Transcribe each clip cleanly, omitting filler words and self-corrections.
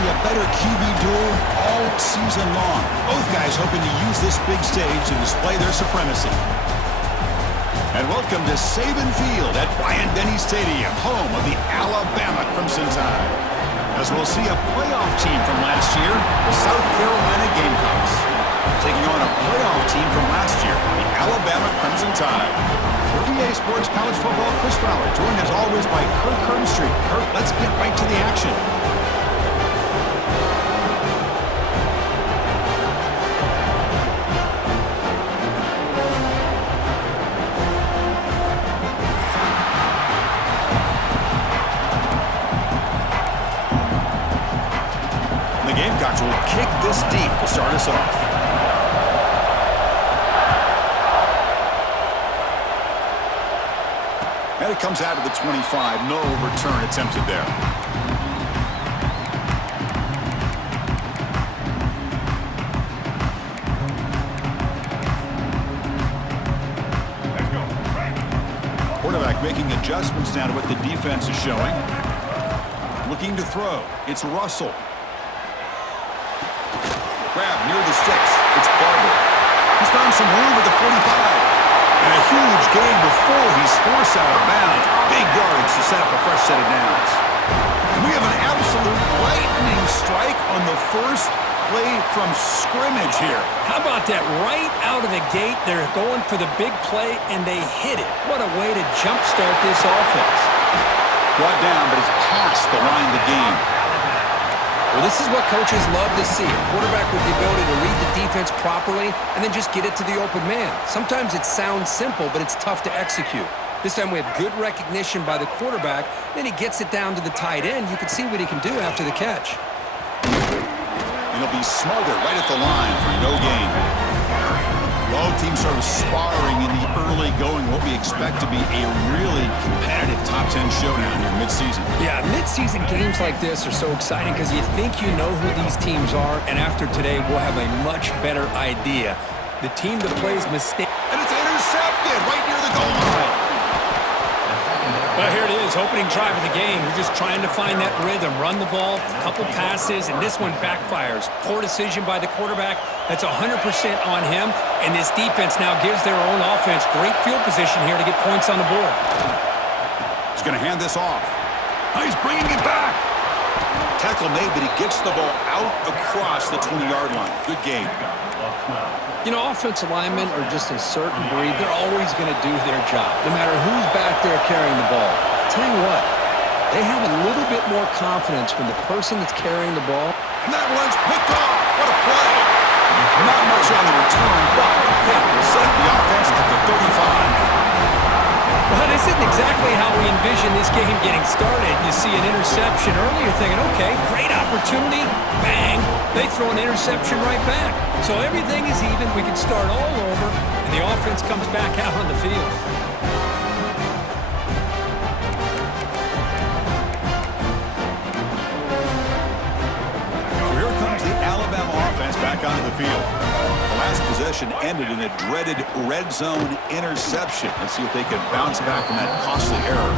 see a better QB duel all season long. Both guys hoping to use this big stage to display their supremacy. And welcome to Saban Field at Bryant-Denny Stadium, home of the Alabama Crimson Tide. As we'll see a playoff team from last year, the South Carolina Gamecocks, taking on a playoff team from last year, the Alabama Crimson Tide. For BA Sports College Football, Chris Fowler, joined as always by Kirk Hermstreet. Kirk, let's get right to the action. The Gamecocks will kick this deep to start us off. And it comes out of the 25. No return attempted there. Quarterback making adjustments now to what the defense is showing. Looking to throw. It's Russell. Grab near the sticks. It's Barber. He's found some room at the 45. And a huge gain before he's forced out of bounds. Big yardage to set up a fresh set of downs. And we have an absolute lightning strike on the first play from scrimmage here. How about that? Right out of the gate, they're going for the big play, and they hit it. What a way to jumpstart this offense. Brought down, but it's past the line of the game. Well, this is what coaches love to see. A quarterback with the ability to read the defense properly and then just get it to the open man. Sometimes it sounds simple, but it's tough to execute. This time we have good recognition by the quarterback. Then he gets it down to the tight end. You can see what he can do after the catch. And he'll be smothered right at the line for no gain. Both teams sort of sparring in the early going, what we expect to be a really competitive top 10 showdown here mid-season. Yeah, mid-season games like this are so exciting because you think you know who these teams are, and after today, we'll have a much better idea. The team that plays mistake. And it's intercepted right near the goal line. Well, here it is, opening drive of the game. You're just trying to find that rhythm, run the ball, a couple passes, and this one backfires. Poor decision by the quarterback. That's 100% on him, and this defense now gives their own offense great field position here to get points on the board. He's going to hand this off. Oh, he's bringing it back. Tackle made, but he gets the ball out across the 20-yard line. Good game. You know, offensive linemen are just a certain breed. They're always going to do their job, no matter who's back there carrying the ball. I'll tell you what, they have a little bit more confidence when the person that's carrying the ball. And that one's picked off. What a play. Not much on the return, but the pick will set up the offense at the 35. Well, this isn't exactly how we envision this game getting started. You see an interception early, you're thinking, okay, great opportunity, bang, they throw an interception right back. So everything is even, we can start all over, and the offense comes back out on the field. So here comes the Alabama offense back onto the field. The last possession ended in a dreaded red zone interception. Let's see if they can bounce back from that costly error.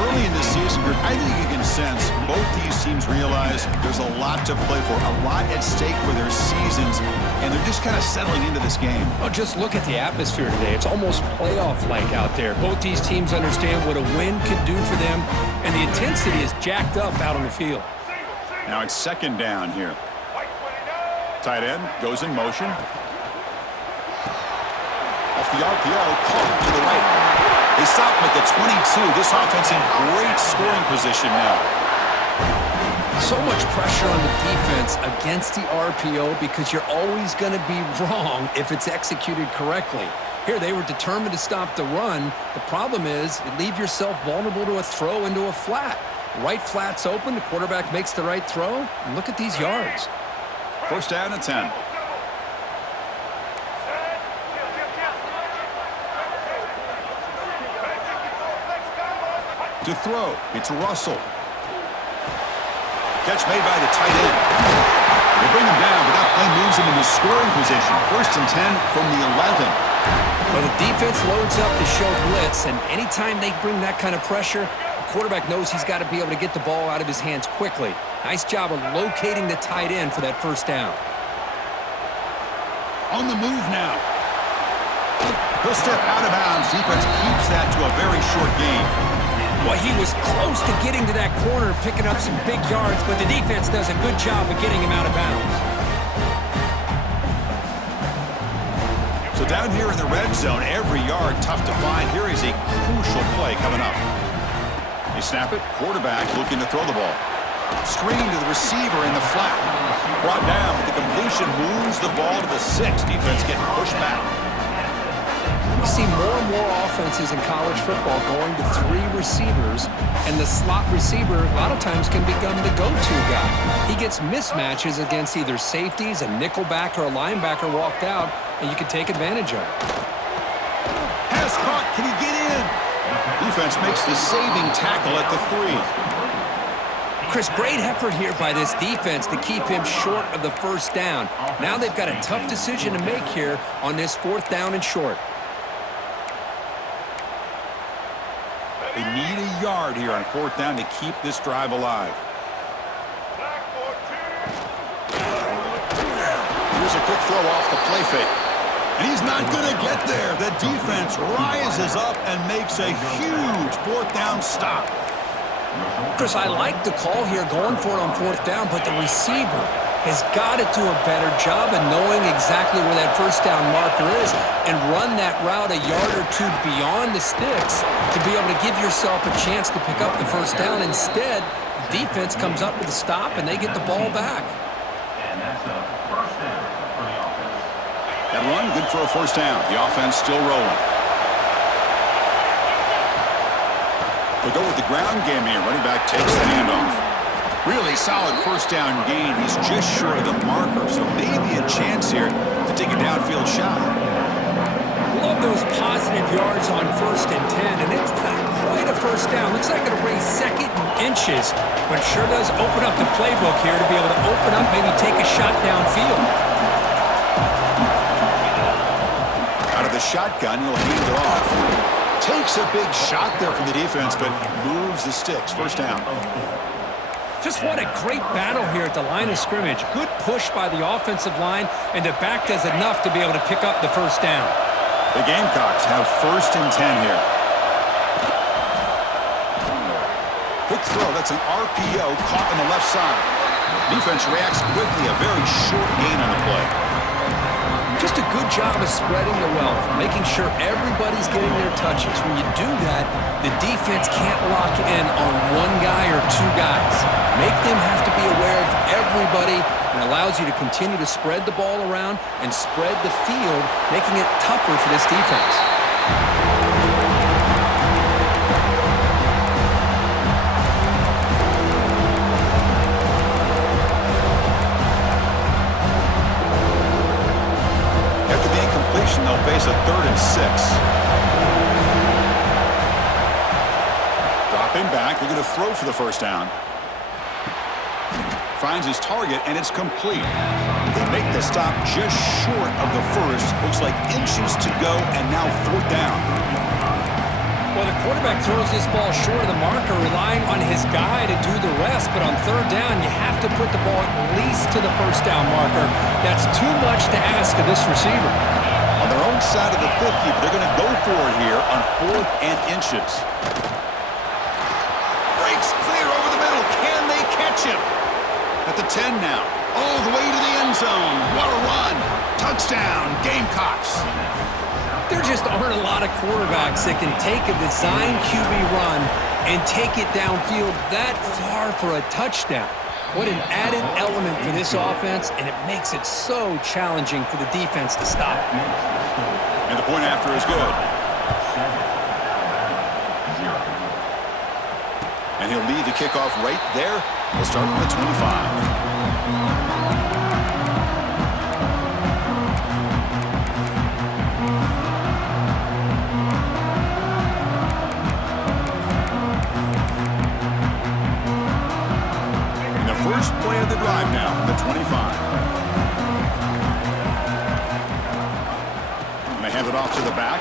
Early in this season, I think you can sense both these teams realize there's a lot to play for, a lot at stake for their seasons, and they're just kind of settling into this game. Oh, just look at the atmosphere today. It's almost playoff-like out there. Both these teams understand what a win could do for them, and the intensity is jacked up out on the field. Now it's second down here. Tight end goes in motion. Off the RPO, caught to the right. They stop him at the 22. This offense in great scoring position now. So much pressure on the defense against the RPO because you're always going to be wrong if it's executed correctly. Here, they were determined to stop the run. The problem is you leave yourself vulnerable to a throw into a flat. Right flat's open. The quarterback makes the right throw. And look at these yards. First down and 10. To throw, it's Russell. Catch made by the tight end. They bring him down, but that play moves him into scoring position. First and 10 from the 11. Well, the defense loads up to show blitz, and anytime they bring that kind of pressure, the quarterback knows he's got to be able to get the ball out of his hands quickly. Nice job of locating the tight end for that first down. On the move now. He'll step out of bounds. Defense keeps that to a very short gain. Well, he was close to getting to that corner, picking up some big yards, but the defense does a good job of getting him out of bounds. So down here in the red zone, every yard tough to find. Here is a crucial play coming up. They snap it. Quarterback looking to throw the ball. Screen to the receiver in the flat. Brought down, but the completion moves the ball to the 6. Defense getting pushed back. You see more and more offenses in college football going to 3 receivers, and the slot receiver a lot of times can become the go-to guy. He gets mismatches against either safeties, a nickelback, or a linebacker walked out, and you can take advantage of it. Has caught. Can he get in? Defense makes the saving tackle at the 3. Chris, great effort here by this defense to keep him short of the first down. Now they've got a tough decision to make here on this 4th down and short. They need a yard here on 4th down to keep this drive alive. Here's a quick throw off the play fake. And he's not going to get there. The defense rises up and makes a huge 4th down stop. Chris, I like the call here going for it on 4th down, but the receiver has got to do a better job of knowing exactly where that first down marker is and run that route a yard or 2 beyond the sticks to be able to give yourself a chance to pick up the first down. Instead, the defense comes up with a stop and they get the ball back. That run, good for a first down. The offense still rolling. They'll go with the ground game here. Running back takes the handoff. Really solid first down gain. He's just short of the marker, so maybe a chance here to take a downfield shot. Love those positive yards on 1st and 10, and it's not quite a first down. Looks like it'll bring 2nd and inches, but sure does open up the playbook here to be able to open up, maybe take a shot downfield. Out of the shotgun, he'll hand it off. Takes a big shot there from the defense, but moves the sticks. First down. Just what a great battle here at the line of scrimmage. Good push by the offensive line, and the back does enough to be able to pick up the first down. The Gamecocks have 1st and 10 here. Quick throw. That's an RPO caught on the left side. Defense reacts quickly. A very short gain on the play. Just a good job of spreading the wealth, making sure everybody's getting their touches. When you do that, the defense can't lock in on 1 guy or 2 guys. Make them have to be aware of everybody, and allows you to continue to spread the ball around and spread the field, making it tougher for this defense. They'll face a 3rd and 6. Dropping back, looking to throw for the first down. Finds his target, and it's complete. They make the stop just short of the first. Looks like inches to go, and now 4th down. Well, the quarterback throws this ball short of the marker, relying on his guy to do the rest. But on 3rd down, you have to put the ball at least to the first down marker. That's too much to ask of this receiver. On their own side of the 50, but they're going to go for it here on 4th and inches. Breaks clear over the middle. Can they catch him? At the 10 now. All the way to the end zone. What a run. Touchdown, Gamecocks. There just aren't a lot of quarterbacks that can take a design QB run and take it downfield that far for a touchdown. What an added element for this offense, and it makes it so challenging for the defense to stop. And the point after is good. And he'll lead the kickoff right there. We'll start from the 25. First play of the drive now from the 25. And they hand it off to the back.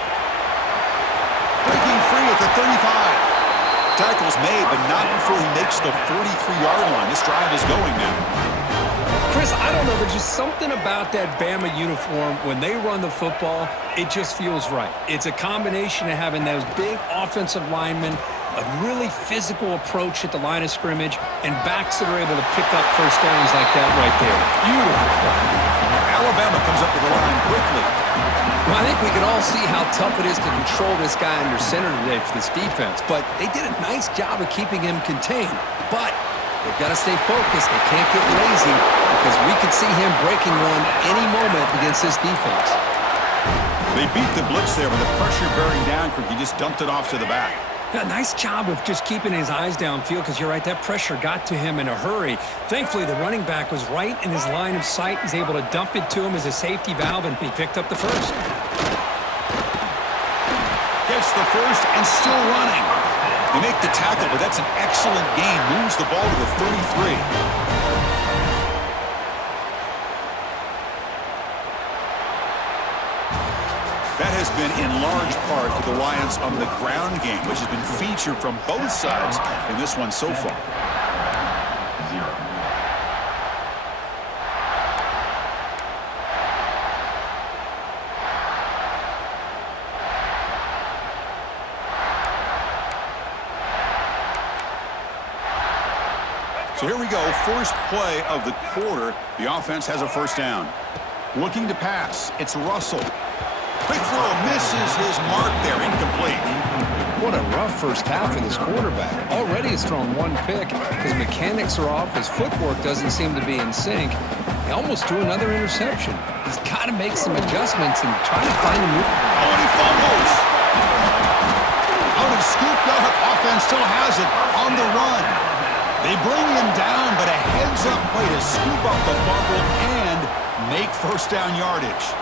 Breaking free at the 35. Tackle's made, but not before he makes the 43-yard line. This drive is going now. Chris, I don't know. There's just something about that Bama uniform. When they run the football, it just feels right. It's a combination of having those big offensive linemen, a really physical approach at the line of scrimmage, and backs that are able to pick up first downs like that right there. Beautiful play. Alabama comes up with the line quickly. Well, I think we can all see how tough it is to control this guy under center today for this defense, but they did a nice job of keeping him contained. But they've got to stay focused. They can't get lazy because we could see him breaking one any moment against this defense. They beat the blitz there with the pressure bearing down. He just dumped it off to the back. Yeah, nice job of just keeping his eyes downfield because you're right, that pressure got to him in a hurry. Thankfully, the running back was right in his line of sight. He's able to dump it to him as a safety valve, and he picked up the first. Gets the first and still running. They make the tackle, but that's an excellent gain. Moves the ball to the 33. That has been in large part to the Lions on the ground game, which has been featured from both sides in this one so far. So here we go, first play of the quarter. The offense has a first down. Looking to pass, it's Russell. Quick throw, misses his mark there, incomplete. What a rough first half for this quarterback. Already he's thrown one pick. His mechanics are off. His footwork doesn't seem to be in sync. He almost threw another interception. He's got to make some adjustments and try to find a new... Oh, and he fumbles. Out and scooped up. Offense still has it on the run. They bring him down, but a heads-up play to scoop up the fumble and make first down yardage.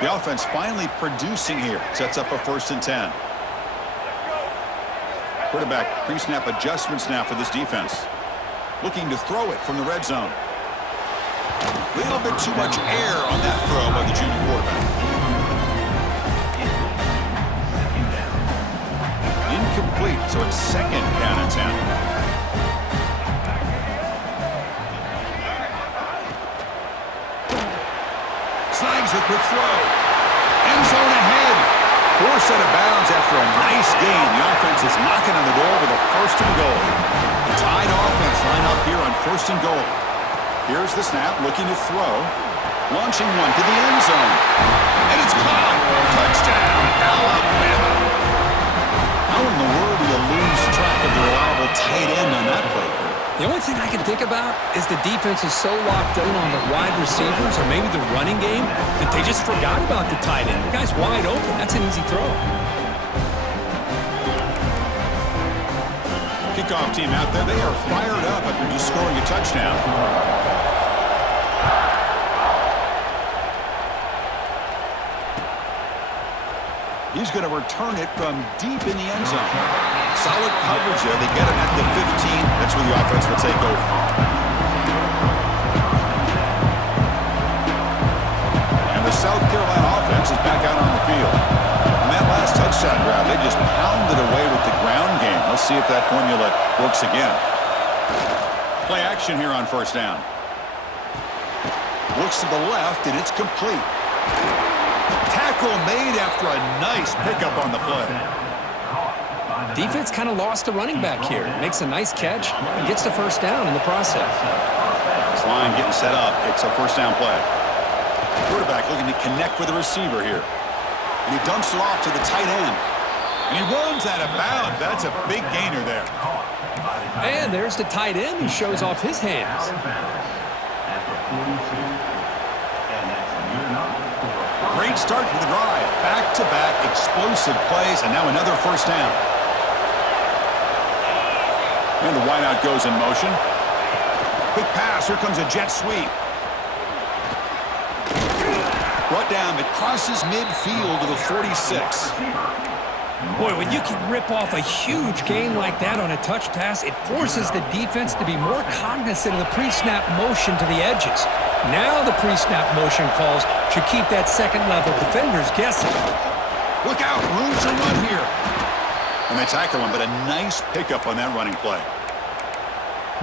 The offense finally producing here. Sets up a 1st and 10. Quarterback pre-snap adjustments now for this defense. Looking to throw it from the red zone. A little bit too much air on that throw by the junior quarterback. Incomplete, so it's 2nd down and 10. Snags a quick throw. End zone ahead. Forced out of bounds after a nice gain. The offense is knocking on the door with a 1st and goal. The tied offense line up here on 1st and goal. Here's the snap, looking to throw. Launching one to the end zone. And it's caught. Touchdown, Alabama. How in the world do you lose track of the reliable tight end on that play? The only thing I can think about is the defense is so locked in on the wide receivers or maybe the running game that they just forgot about the tight end. The guy's wide open. That's an easy throw. Kickoff team out there. They are fired up after just scoring a touchdown. He's going to return it from deep in the end zone. Solid coverage there. They get him at the 15. That's where the offense will take over. And the South Carolina offense is back out on the field. On that last touchdown drive, they just pounded away with the ground game. Let's see if that formula works again. Play action here on 1st down. Looks to the left, and it's complete. Tackle made after a nice pickup on the play. Defense kind of lost a running back here. Makes a nice catch and gets the 1st down in the process. This line getting set up. It's a 1st down play. Quarterback looking to connect with the receiver here. And he dumps it off to the tight end. And he runs out of bounds. That's a big gainer there. And there's the tight end who shows off his hands. Great start to the drive. Back-to-back explosive plays, and now another 1st down. And the wideout goes in motion. Quick pass. Here comes a jet sweep. Brought down. It crosses midfield to the 46. Boy, when you can rip off a huge gain like that on a touch pass, it forces the defense to be more cognizant of the pre-snap motion to the edges. Now the pre-snap motion calls should keep that second-level defenders guessing. Look out, room to run here. And they tackle him, but a nice pickup on that running play.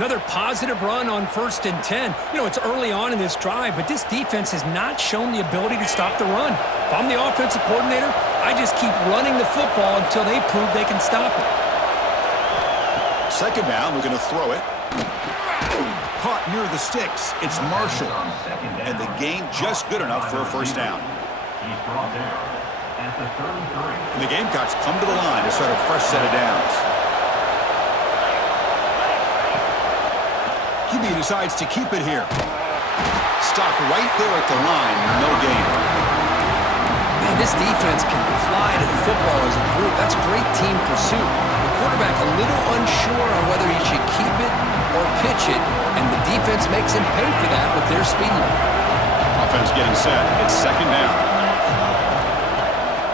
Another positive run on 1st and 10. You know, it's early on in this drive, but this defense has not shown the ability to stop the run. If I'm the offensive coordinator, I just keep running the football until they prove they can stop it. 2nd down, we're going to throw it. Caught near the sticks. It's Marshall. And the game just good enough for a 1st down. And the Gamecocks come to the line to start a fresh set of downs. QB decides to keep it here. Stopped right there at the line. No gain. Man, this defense can fly to the football as a group. That's great team pursuit. The quarterback a little unsure on whether he should keep it or pitch it, and the defense makes him pay for that with their speed. Offense getting set. It's 2nd down.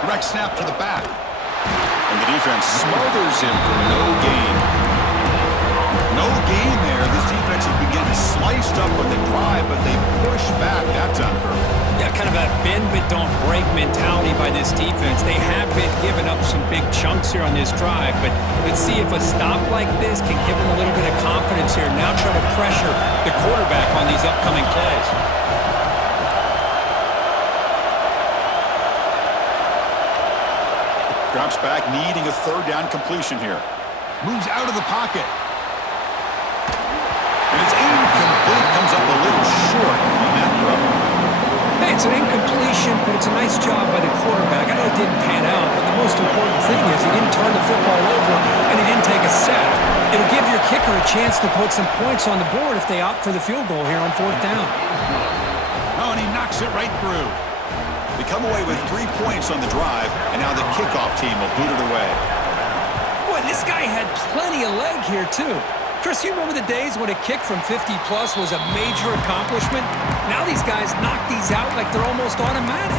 Direct snap to the back. And the defense smothers him for no gain. No gain there. This defense has been getting sliced up on the drive, but they push back that time. Yeah, kind of a bend but don't break mentality by this defense. They have been giving up some big chunks here on this drive, but let's see if a stop like this can give them a little bit of confidence here. Now try to pressure the quarterback on these upcoming plays. Drops back, needing a 3rd down completion here. Moves out of the pocket. And it's incomplete. Comes up a little short on that throw. Hey, it's an incompletion, but it's a nice job by the quarterback. I know it didn't pan out, but the most important thing is he didn't turn the football over and he didn't take a sack. It'll give your kicker a chance to put some points on the board if they opt for the field goal here on 4th down. Oh, and he knocks it right through. They come away with 3 points on the drive, and now the kickoff team will boot it away. Boy, this guy had plenty of leg here, too. Chris, you remember the days when a kick from 50-plus was a major accomplishment? Now these guys knock these out like they're almost automatic.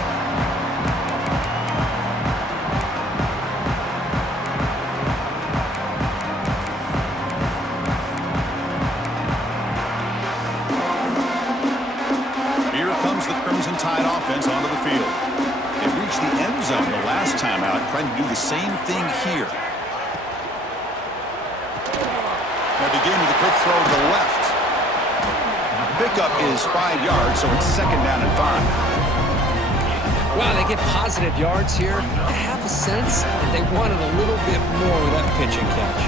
Here comes the Crimson Tide offense onto the field. They reached the end zone the last time out, trying to do the same thing here. They begin with a quick throw to the left. Pickup is 5 yards, so it's 2nd down and 5. Wow, they get positive yards here. I have a sense that they wanted a little bit more with that pitch and catch.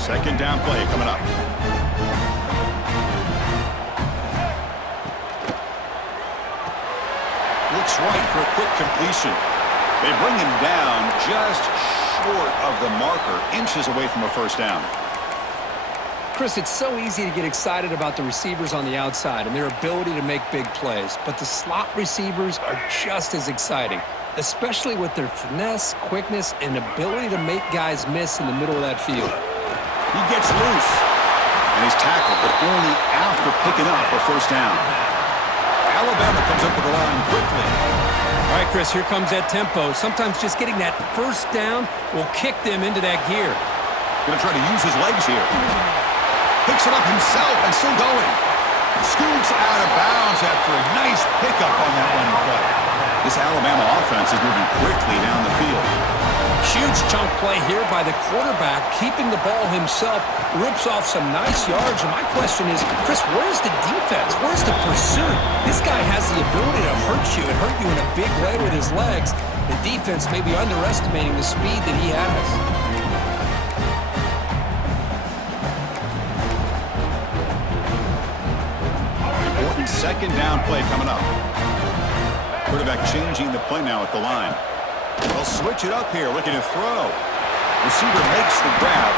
Second down play coming up. Looks right for a quick completion. They bring him down just short of the marker, inches away from a 1st down. Chris, it's so easy to get excited about the receivers on the outside and their ability to make big plays, but the slot receivers are just as exciting, especially with their finesse, quickness, and ability to make guys miss in the middle of that field. He gets loose, and he's tackled, but only after picking up a 1st down. Alabama comes up with the line quickly. All right, Chris, here comes that tempo. Sometimes just getting that 1st down will kick them into that gear. Going to try to use his legs here. Picks it up himself and still going. Scoots out of bounds after a nice pickup on that running play. This Alabama offense is moving quickly down the field. Huge chunk play here by the quarterback, keeping the ball himself, rips off some nice yards. And my question is, Chris, where's the defense? Where's the pursuit? This guy has the ability to hurt you and hurt you in a big way with his legs. The defense may be underestimating the speed that he has. Important 2nd down play coming up. Quarterback changing the play now at the line. They'll switch it up here, looking to throw. Receiver makes the grab.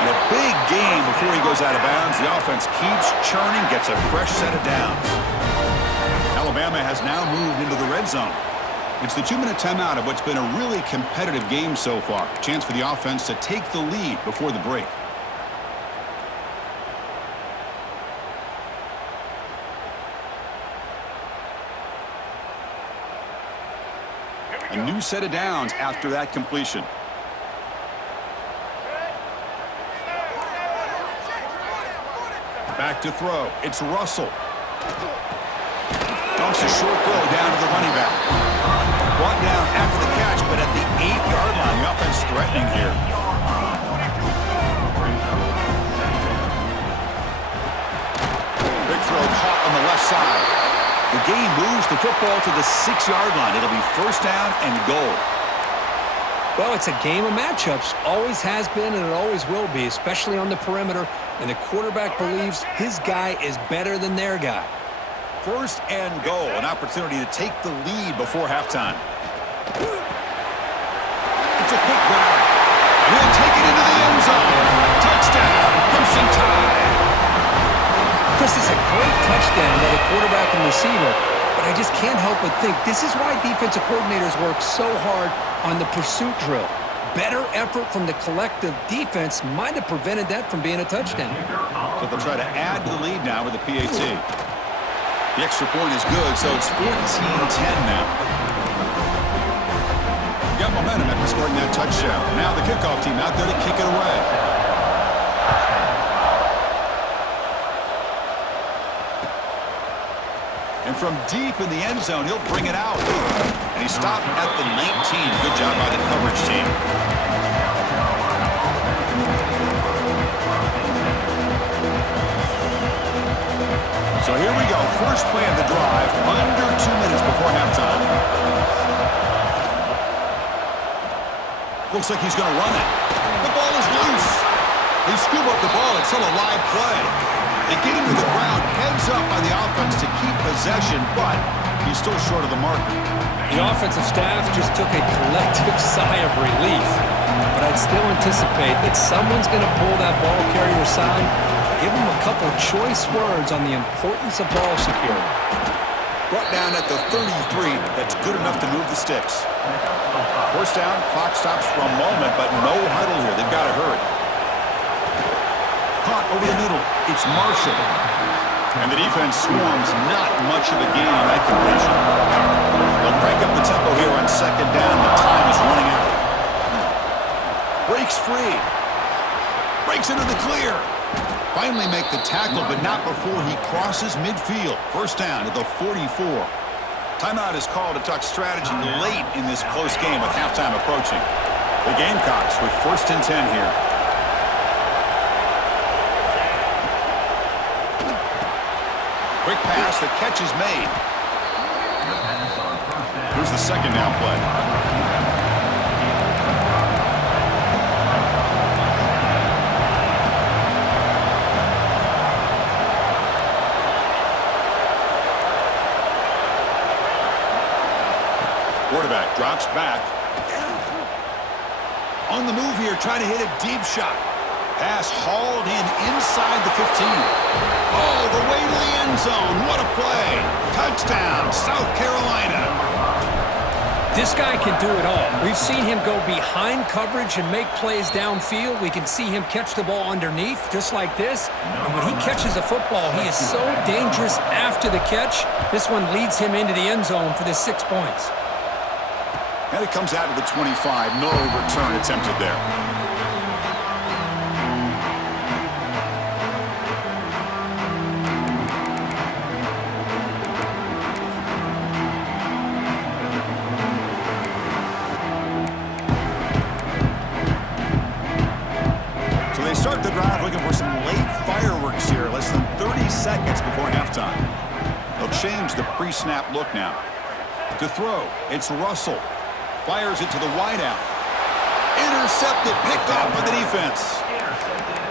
And a big gain before he goes out of bounds. The offense keeps churning, gets a fresh set of downs. Alabama has now moved into the red zone. It's the 2-minute timeout of what's been a really competitive game so far. Chance for the offense to take the lead before the break. A new set of downs after that completion. Back to throw. It's Russell. Dumps a short throw down to the running back. Brought down after the catch, but at the 8-yard line, the offense threatening here. Big throw caught on the left side. The game moves the football to the 6-yard line. It'll be first down and goal. Well, it's a game of matchups. Always has been and it always will be, especially on the perimeter. And the quarterback believes his guy is better than their guy. First and goal, an opportunity to take the lead before halftime. It's a quick grab. He'll take it into the end zone. Touchdown, Crimson Tide. This is a great touchdown by the quarterback and receiver, but I just can't help but think this is why defensive coordinators work so hard on the pursuit drill. Better effort from the collective defense might have prevented that from being a touchdown. So they'll try to add to the lead now with the PAT. The extra point is good, so it's 14-10 now. Got momentum after scoring that touchdown. Now the kickoff team out there to kick it away. And from deep in the end zone, he'll bring it out. And he stopped at the 19. Good job by the coverage team. So here we go. First play of the drive, under 2 minutes before halftime. Looks like he's going to run it. The ball is loose. They scoop up the ball. It's still a live play. They get him to the ground, heads up by the offense to keep possession, but he's still short of the marker. The offensive staff just took a collective sigh of relief, but I'd still anticipate that someone's going to pull that ball carrier aside, give him a couple choice words on the importance of ball security. Brought down at the 33, that's good enough to move the sticks. First down, clock stops for a moment, but no huddle here. They've got to hurry. Caught over the middle. It's Marshall. And the defense swarms. Not much of a gain on that completion. They'll crank up the tempo here on second down. The time is running out. Breaks free. Breaks into the clear. Finally make the tackle, but not before he crosses midfield. First down at the 44. Timeout is called to talk strategy late in this close game with halftime approaching. The Gamecocks with first and 10 here. Quick pass, the catch is made. Here's the second down play. Quarterback drops back. On the move here, trying to hit a deep shot. Pass hauled in inside the 15. Oh, the way to the end zone. What a play. Touchdown, South Carolina. This guy can do it all. We've seen him go behind coverage and make plays downfield. We can see him catch the ball underneath, just like this. And when he catches a football, he is so dangerous after the catch. This one leads him into the end zone for the 6 points. And it comes out of the 25. No return attempted there. So they start the drive looking for some late fireworks here. Less than 30 seconds before halftime. They'll change the pre-snap look now. To throw, it's Russell. Fires it to the wideout. Intercepted, picked off by the defense.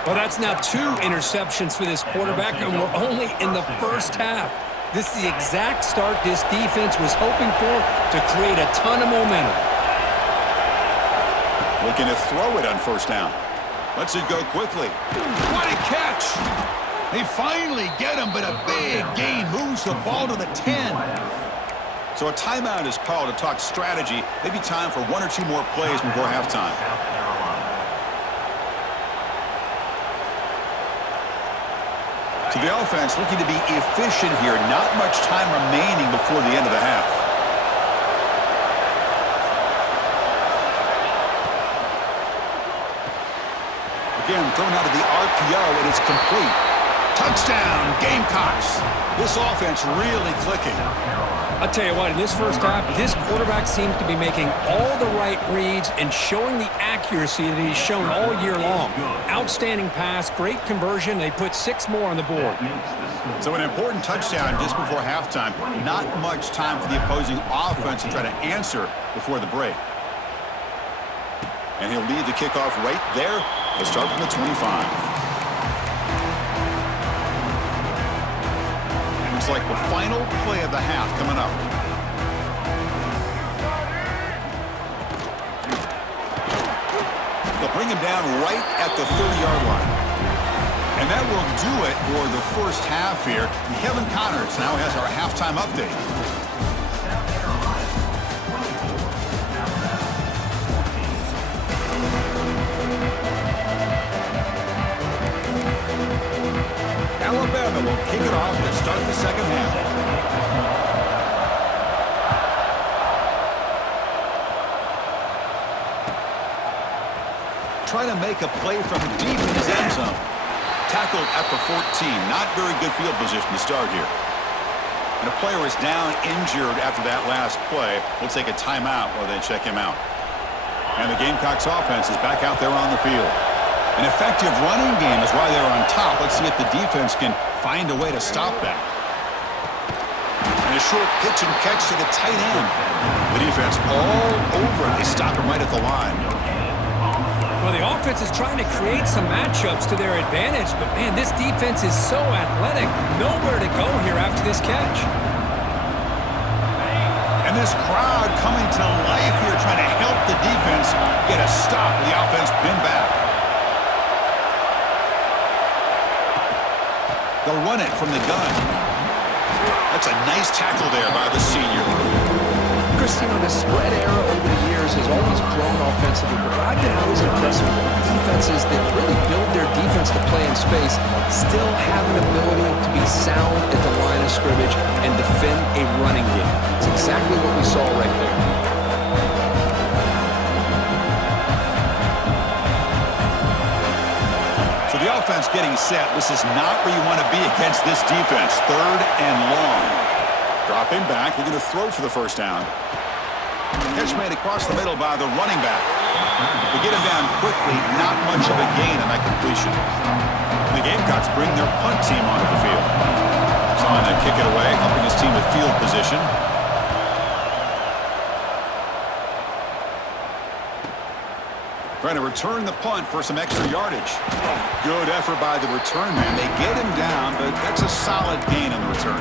Well, that's now 2 interceptions for this quarterback, and we're only in the first half. This is the exact start this defense was hoping for to create a ton of momentum. Looking to throw it on first down. Lets it go quickly. What a catch! They finally get him, but a big gain moves the ball to the 10. So a timeout is called to talk strategy. Maybe time for 1 or 2 more plays before halftime. So the offense looking to be efficient here. Not much time remaining before the end of the half. Again, thrown out of the RPO, and it's complete. Touchdown, Gamecocks. This offense really clicking. I'll tell you what, in this first half, this quarterback seems to be making all the right reads and showing the accuracy that he's shown all year long. Outstanding pass, great conversion. They put 6 more on the board. So an important touchdown just before halftime. Not much time for the opposing offense to try to answer before the break. And he'll lead the kickoff right there. He'll start from the 25. Looks like the final play of the half coming up. They'll bring him down right at the 30-yard line. And that will do it for the first half here. Kevin Connors now has our halftime update. Alabama will kick it off to start the second half. Trying to make a play from deep in his end zone. Tackled at the 14. Not very good field position to start here. And a player is down injured after that last play. We'll take a timeout while they check him out. And the Gamecocks offense is back out there on the field. An effective running game is why they're on top. Let's see if the defense can find a way to stop that. And a short pitch and catch to the tight end. The defense all over it. They stop him right at the line. Well, the offense is trying to create some matchups to their advantage, but, man, this defense is so athletic. Nowhere to go here after this catch. And this crowd coming to life here, trying to help the defense get a stop. The offense pinned back. They'll run it from the gun. That's a nice tackle there by the senior. Christine, the spread era over the years has always grown offensively, but I've been always impressed with defenses that really build their defense to play in space, still have an ability to be sound at the line of scrimmage and defend a running game. It's exactly what we saw right there. So the offense getting set. This is not where you want to be against this defense. 3rd and long. Dropping back. We're going to throw for the first down. Catch made across the middle by the running back. To get him down quickly, not much of a gain on that completion. The Gamecocks bring their punt team onto the field. Trying to kick it away, helping his team with field position. Trying to return the punt for some extra yardage. Good effort by the return man. They get him down, but that's a solid gain on the return.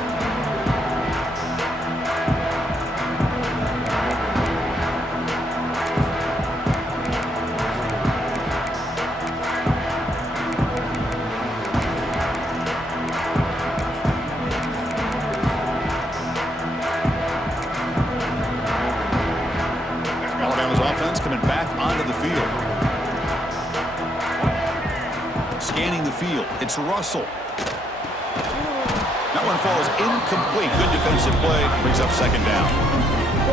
Alabama's offense coming back onto the field. Scanning the field. It's Russell. That one falls incomplete. Good defensive play. Brings up second down.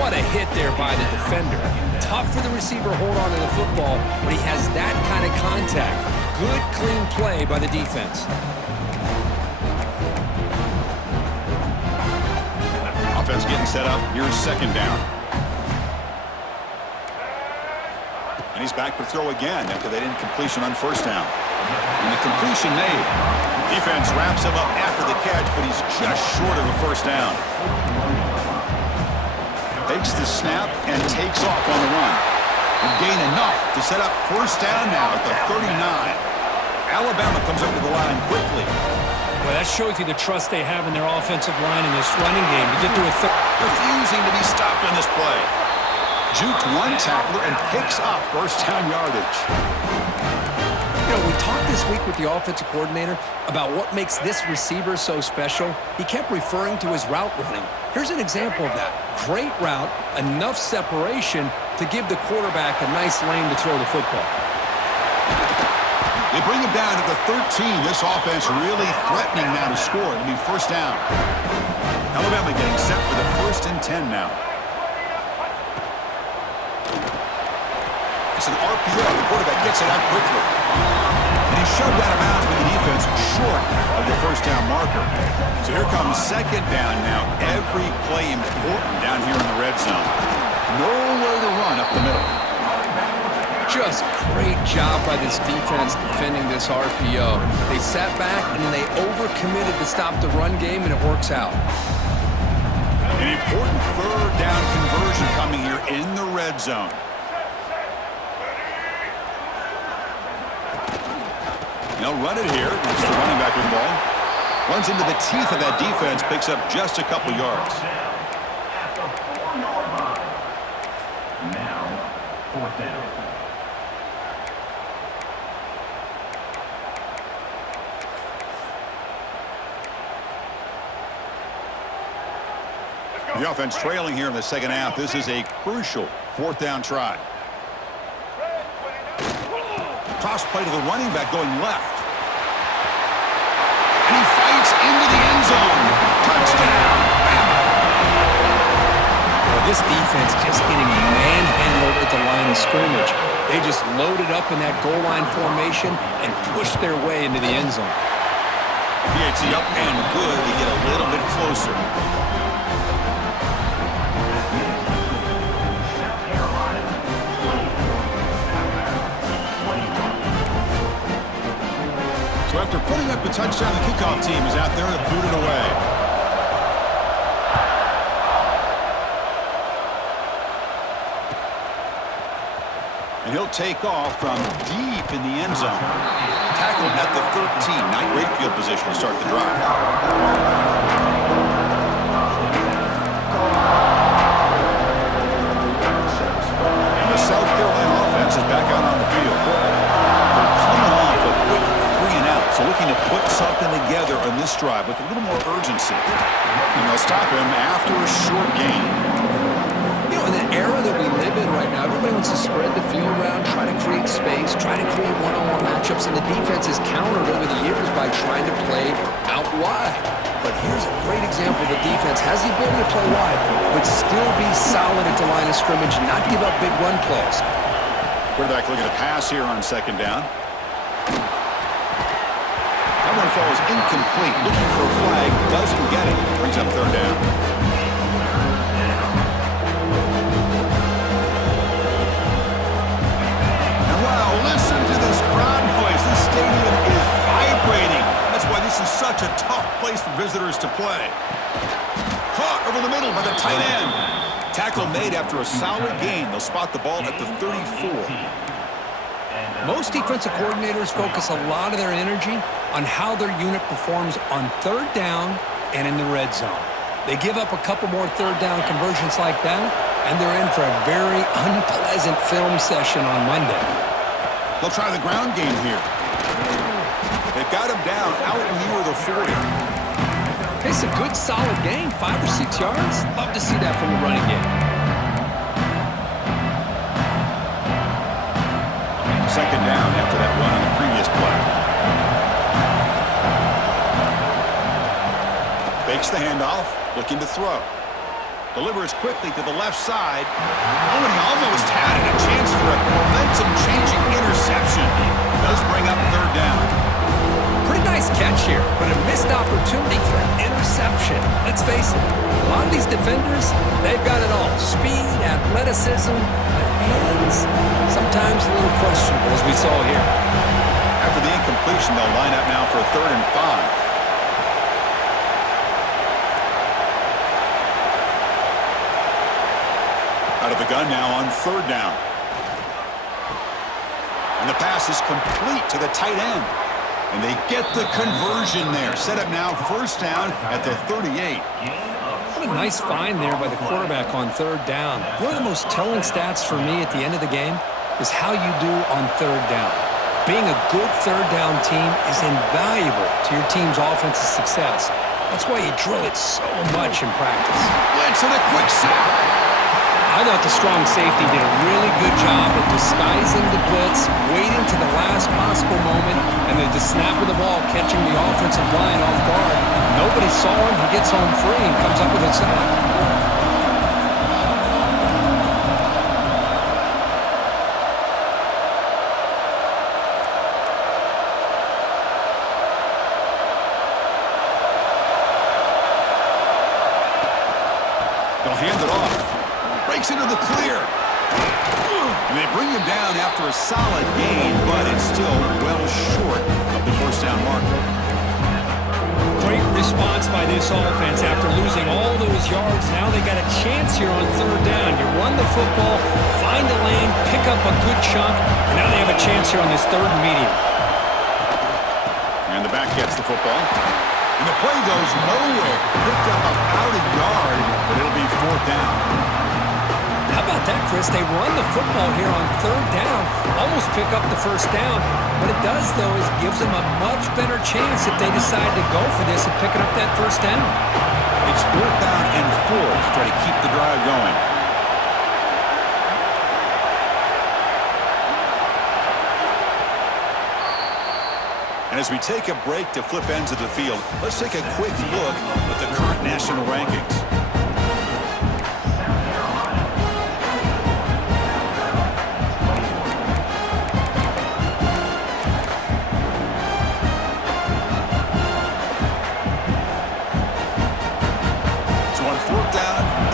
What a hit there by the defender. Tough for the receiver to hold on to the football, but he has that kind of contact. Good, clean play by the defense. Offense getting set up. Here's second down. And he's back to throw again after that incompletion on first down. And the completion made. Defense wraps him up after the catch, but he's just short of a first down. Takes the snap and takes off on the run. And gain enough to set up first down now at the 39. Alabama comes up to the line quickly. Well, that shows you the trust they have in their offensive line in this running game to get to a refusing to be stopped on this play. Juked one tackler and picks up first down yardage. You know, we talked this week with the offensive coordinator about what makes this receiver so special. He kept referring to his route running. Here's an example of that. Great route, enough separation to give the quarterback a nice lane to throw the football. They bring him down to the 13. This offense really threatening now to score. It'll be first down. Alabama getting set for the 1st and 10 now. It's an RPO. The quarterback gets it out quickly. And he shoved out of bounds by the defense short of the first down marker. So here comes second down now. Every play important down here in the red zone. Nowhere to run up the middle. Just great job by this defense defending this RPO. They sat back and then they overcommitted to stop the run game, and it works out. An important third down conversion coming here in the red zone. They'll run it here. It's the running back with the ball. Runs into the teeth of that defense, picks up just a couple yards. Now, fourth down. The offense trailing here in the second half. This is a crucial fourth down try. Toss play to the running back going left. And he fights into the end zone. Touchdown, BAMA. Well, this defense just getting manhandled at the line of scrimmage. They just loaded up in that goal line formation and pushed their way into the end zone. PHC up and good to get a little bit closer. So after putting up the touchdown, the kickoff team is out there to boot it away. And he'll take off from deep in the end zone. Tackled at the 13. Not great field position to start the drive. And the South Carolina offense is back out on the field. They're coming off a quick 3-and-out, so looking to put something together on this drive with a little more urgency. And they'll stop him after a short gain. You know, in the era that we live in right now, everybody wants to spread the field around, try to create space, try to create one-on-one matchups, and the defense has countered over the years by trying to play out wide. But here's a great example. The defense has the ability to play wide, but still be solid at the line of scrimmage and not give up big run plays. Quarterback looking to pass here on second down. That one falls incomplete. Looking for a flag. Doesn't get it. Brings up third down. And wow, listen to this crowd noise. This stadium is vibrating. That's why this is such a tough place for visitors to play. Caught over the middle by the tight end. Tackle made after a solid gain. They'll spot the ball at the 34. Most defensive coordinators focus a lot of their energy on how their unit performs on third down and in the red zone. They give up a couple more third down conversions like that, and they're in for a very unpleasant film session on Monday. They'll try the ground game here. They've got him down out near the 40. It's a good, solid gain, 5 or 6 yards. Love to see that from the running game. Second down after that run on the previous play. Fakes the handoff, looking to throw. Delivers quickly to the left side. Oh, and he almost had it. A chance for a momentum-changing interception. Does bring up third down. Pretty nice catch here, but a missed opportunity for an interception. Let's face it, a lot of these defenders, they've got it all. Speed, athleticism, hands, sometimes a little questionable, as we saw here. After the incompletion, they'll line up now for a 3rd and 5. Out of the gun now on 3rd down. And the pass is complete to the tight end. And they get the conversion there. Set up now 1st down at the 38. What a nice find there by the quarterback on 3rd down. One of the most telling stats for me at the end of the game is how you do on 3rd down. Being a good 3rd down team is invaluable to your team's offensive success. That's why you drill it so much in practice. Blitz and a quick sack. I thought the strong safety did a really good job of disguising the blitz, waiting to the last possible moment, and at the snap of the ball, catching the offensive line off guard. Nobody saw him. He gets home free and comes up with a sack. They'll hand it off. Breaks into the clear. And they bring him down after a solid gain, but it's still well short of the first down marker. Great response by this offense after losing all those yards. Now they got a chance here on third down. You run the football, find a lane, pick up a good chunk, and now they have a chance here on this third and medium. And the back gets the football. And the play goes nowhere. Picked up about a yard, but it'll be fourth down. How about that, Chris? They run the football here on third down, almost pick up the first down. What it does, though, is gives them a much better chance if they decide to go for this and picking up that first down. It's fourth down and 4 to try to keep the drive going. And as we take a break to flip ends of the field, let's take a quick look at the current national rankings.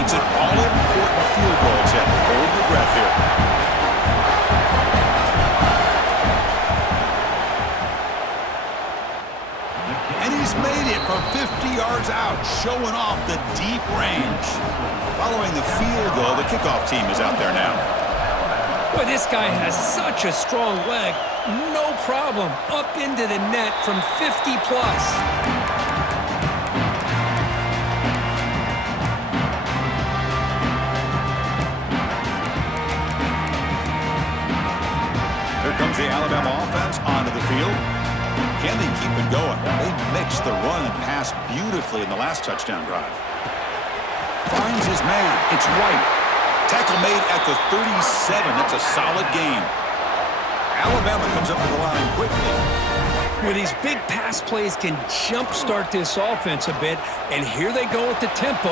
It's an all-important field goal attempt. Hold your breath here. And he's made it from 50 yards out, showing off the deep range. Following the field goal, the kickoff team is out there now. Boy, this guy has such a strong leg. No problem. Up into the net from 50 plus. Comes the Alabama offense onto the field. Can they keep it going? They mixed the run and pass beautifully in the last touchdown drive. Finds his man. It's White. Tackle made at the 37. That's a solid gain. Alabama comes up to the line quickly. Well, these big pass plays can jumpstart this offense a bit, and here they go at the tempo,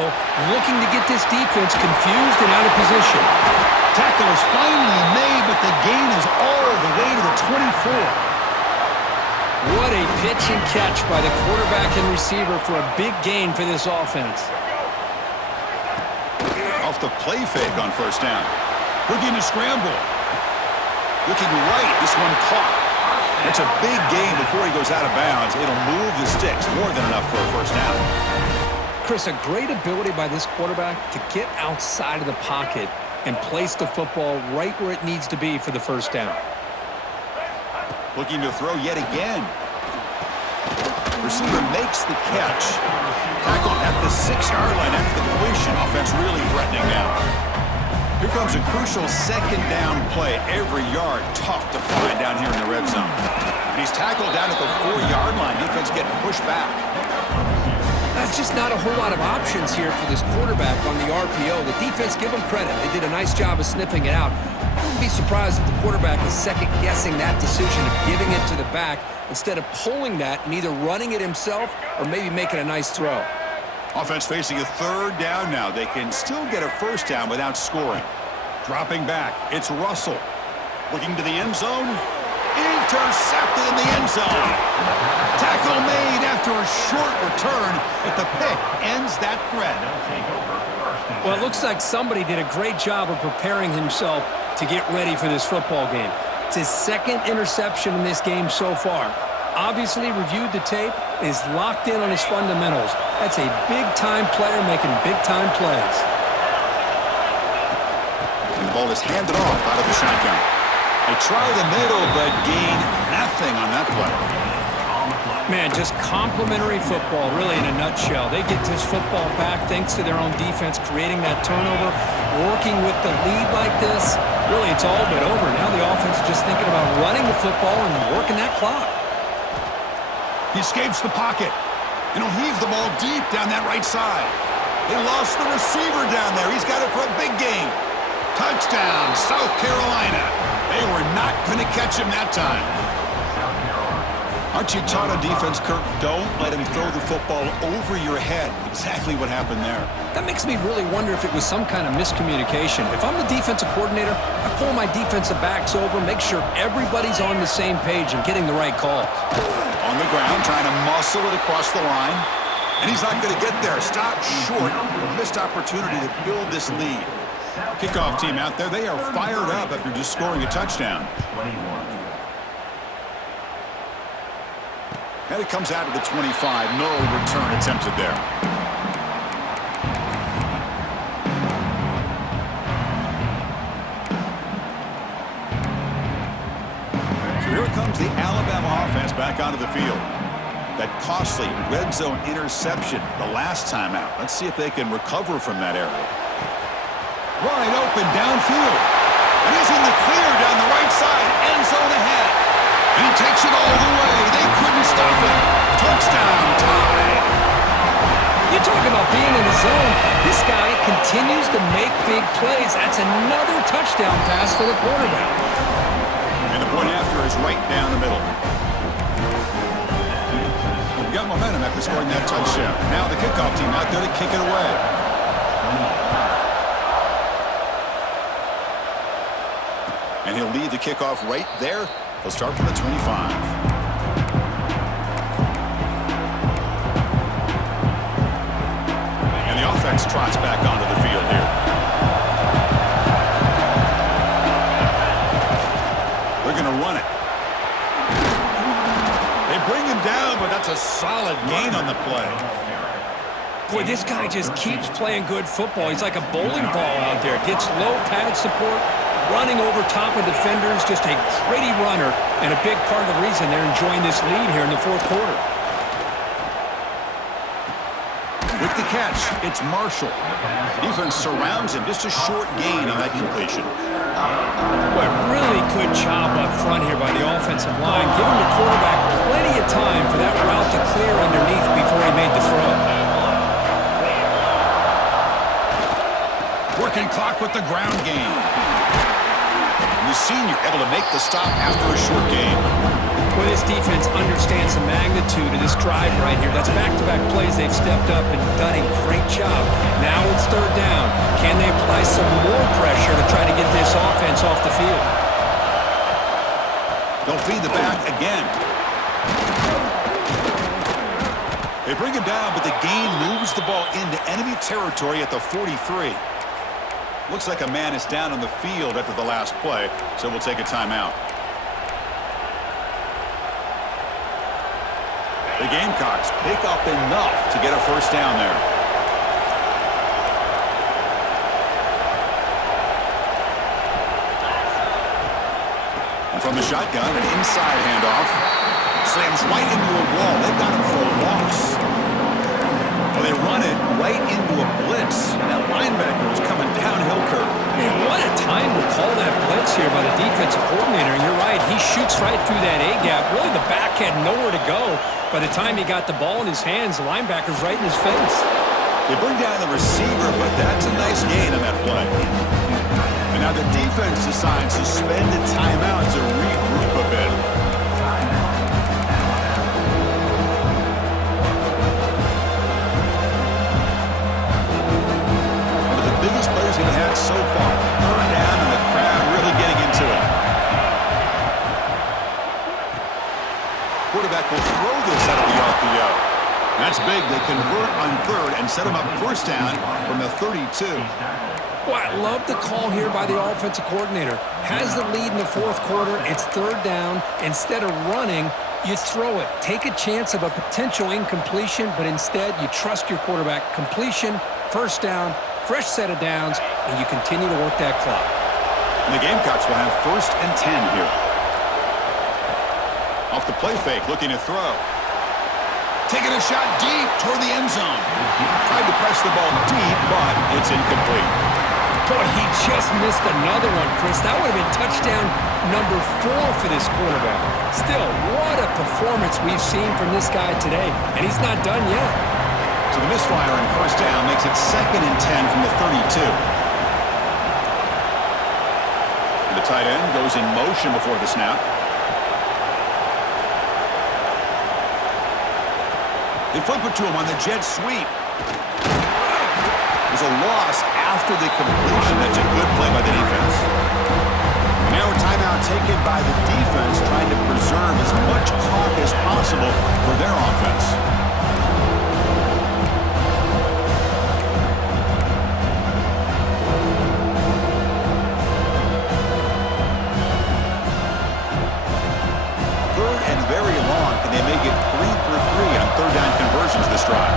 looking to get this defense confused and out of position. Tackle is finally made, but the gain is all the way to the 24. What a pitch and catch by the quarterback and receiver for a big gain for this offense. Off the play fake on first down. Looking to scramble. Looking right, this one caught. That's a big gain before he goes out of bounds. It'll move the sticks, more than enough for a first down. Chris, a great ability by this quarterback to get outside of the pocket and place the football right where it needs to be for the first down. Looking to throw yet again. Receiver makes the catch. Tackle at the 6-yard line after the completion. Offense really threatening now. Here comes a crucial second down play. Every yard tough to find down here in the red zone. And he's tackled down at the 4-yard line. Defense getting pushed back. That's just not a whole lot of options here for this quarterback on the RPO. The defense, give them credit. They did a nice job of sniffing it out. I wouldn't be surprised if the quarterback is second-guessing that decision of giving it to the back instead of pulling that and either running it himself or maybe making a nice throw. Offense facing a third down now. They can still get a first down without scoring. Dropping back, it's Russell. Looking to the end zone. Intercepted in the end zone. Tackle made after a short return, but the pick ends that threat. Well, it looks like somebody did a great job of preparing himself to get ready for this football game. It's his second interception in this game so far. Obviously reviewed the tape and is locked in on his fundamentals. That's a big-time player making big-time plays. And the ball is handed off out of the shotgun. They try the middle, but gain nothing on that play. Man, just complimentary football, really, in a nutshell. They get this football back thanks to their own defense, creating that turnover, working with the lead like this. Really, it's all but over. Now the offense is just thinking about running the football and working that clock. He escapes the pocket, and he'll heave the ball deep down that right side. They lost the receiver down there. He's got it for a big gain. Touchdown, South Carolina. They were not going to catch him that time. Aren't you taught on defense, Kirk? Don't let him throw the football over your head. Exactly what happened there. That makes me really wonder if it was some kind of miscommunication. If I'm the defensive coordinator, I pull my defensive backs over, make sure everybody's on the same page and getting the right call. On the ground, trying to muscle it across the line. And he's not going to get there. Stopped short. A missed opportunity to build this lead. Kickoff team out there, they are fired up after just scoring a touchdown. And it comes out to the 25. No return attempted there. So here comes the Alabama offense back onto the field. That costly red zone interception the last time out. Let's see if they can recover from that area. Wide open downfield. And he's in the clear down the right side. End zone ahead. And he takes it all the way. They couldn't stop it. Touchdown, tied. You talk about being in the zone. This guy continues to make big plays. That's another touchdown pass for the quarterback. And the point after is right down the middle. You got momentum after scoring that touchdown. Now the kickoff team out there to kick it away. And he'll lead the kickoff right there. He'll start from the 25. And the offense trots back onto the field here. They're going to run it. They bring him down, but that's a solid gain on the play. Boy, this guy just keeps playing good football. He's like a bowling ball out there. Gets low pad support, running over top of defenders. Just a gritty runner, and a big part of the reason they're enjoying this lead here in the fourth quarter. With the catch, it's Marshall. Defense surrounds him. Just a short gain on that completion. Boy, really good job up front here by the offensive line, giving the quarterback plenty of time for that route to clear underneath before he made the throw. Working clock with the ground game. The senior able to make the stop after a short game. Well, this defense understands the magnitude of this drive right here. That's back-to-back plays. They've stepped up and done a great job. Now it's third down. Can they apply some more pressure to try to get this offense off the field? They'll feed the back again. They bring him down, but the gain moves the ball into enemy territory at the 43. Looks like a man is down on the field after the last play, so we'll take a timeout. The Gamecocks pick up enough to get a first down there. And from the shotgun, an inside handoff. Slams right into a wall. They've got him for a loss. Well, they run it right into a blitz. And that linebacker was coming downhill curve. Man, what a time to call that blitz here by the defensive coordinator. And you're right, he shoots right through that A-gap. Really, the back had nowhere to go. By the time he got the ball in his hands, the linebacker's right in his face. They bring down the receiver, but that's a nice gain on that play. And now the defense decides to spend a timeout to regroup a bit. One of the biggest plays he's had so far. Third down, and the crowd really getting into it. Quarterback will throw this out of the RPO. That's big. They convert on third and set him up first down from the 32. Boy, I love the call here by the offensive coordinator. Has the lead in the fourth quarter. It's third down. Instead of running, you throw it. Take a chance of a potential incompletion, but instead you trust your quarterback. Completion, first down, fresh set of downs, and you continue to work that clock. And the Gamecocks will have 1st and 10 here. Off the play fake, looking to throw. Taking a shot deep toward the end zone. Tried to press the ball deep, but it's incomplete. Boy, he just missed another one, Chris. That would have been touchdown number 4 for this quarterback. Still, what a performance we've seen from this guy today, and he's not done yet. So the misfire on first down makes it 2nd and 10 from the 32. And the tight end goes in motion before the snap. They flip it to him on the jet sweep. There's a loss after the completion. That's a good play by the defense. And now a timeout taken by the defense, trying to preserve as much clock as possible for their offense. and very long. Can they make it 3 for 3 on third down conversions this drive?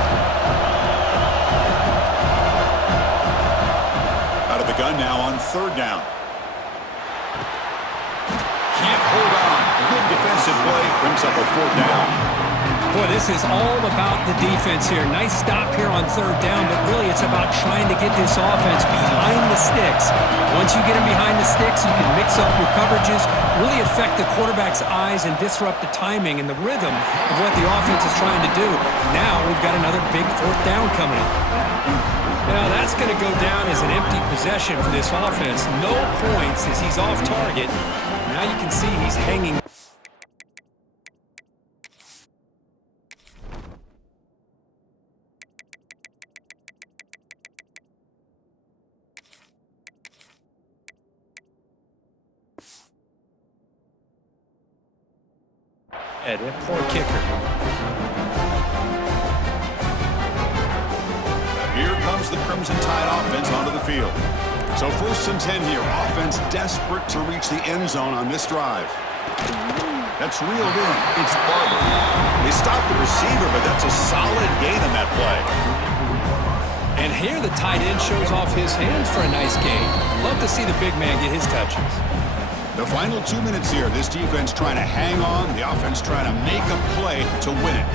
Out of the gun now on third down. Can't hold on. Good defensive play. Brings up a fourth down. Boy, this is all about the defense here. Nice stop here on third down, but really it's about trying to get this offense behind the sticks. Once you get them behind the sticks, you can mix up your coverages, really affect the quarterback's eyes and disrupt the timing and the rhythm of what the offense is trying to do. Now we've got another big fourth down coming up. Now that's going to go down as an empty possession for this offense. No points as he's off target. Now you can see he's hanging. That poor kicker. Here comes the Crimson Tide offense onto the field. So 1st and 10 here. Offense desperate to reach the end zone on this drive. That's reeled in. It's Barber. They stopped the receiver, but that's a solid gain on that play. And here the tight end shows off his hands for a nice gain. Love to see the big man get his touches. The final 2 minutes here. This defense trying to hang on. The offense trying to make a play to win it.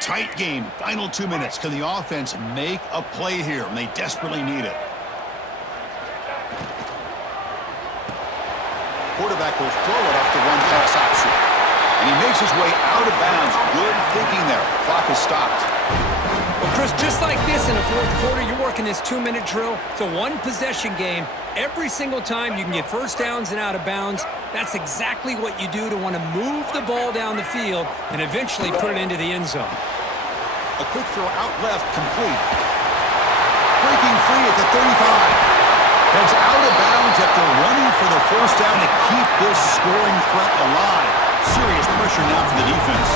Tight game. Final 2 minutes. Can the offense make a play here? And they desperately need it. Quarterback will throw it off the one-pass option. And he makes his way out of bounds. Good thinking there. The clock is stopped. Well, Chris, just like this in the fourth quarter, you're working this 2-minute drill. It's a one-possession game. Every single time you can get first downs and out of bounds. That's exactly what you do to want to move the ball down the field and eventually put it into the end zone. A quick throw out left, complete. Breaking free at the 35. Heads out of bounds after running for the first down to keep this scoring threat alive. Serious pressure now for the defense.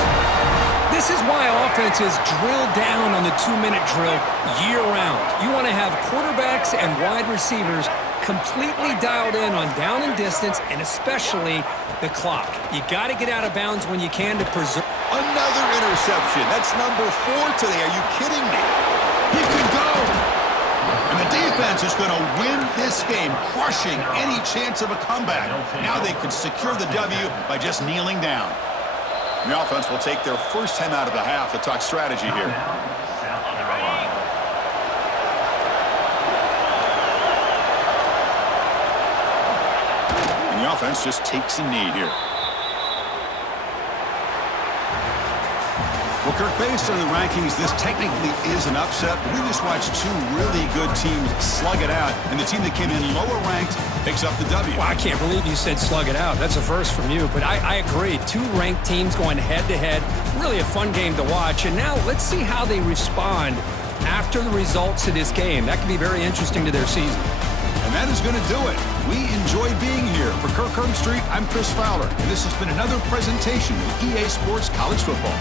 This is why offenses drill down on the 2-minute drill year-round. You want to have quarterbacks and wide receivers completely dialed in on down and distance, and especially the clock. You got to get out of bounds when you can to preserve. Another interception. That's number 4 today. Are you kidding me? He could go. And the defense is going to win this game, crushing any chance of a comeback. Now they could secure the W by just kneeling down. The offense will take their first time out of the half to talk strategy here. And the offense just takes a knee here. Well, Kirk, based on the rankings, this technically is an upset. We just watched 2 really good teams slug it out, and the team that came in lower ranked picks up the W. Well, I can't believe you said slug it out. That's a first from you, but I agree. 2 ranked teams going head-to-head. Really a fun game to watch, and now let's see how they respond after the results of this game. That could be very interesting to their season. And that is going to do it. We enjoy being here. For Kirk Street, I'm Chris Fowler, and this has been another presentation of EA Sports College Football.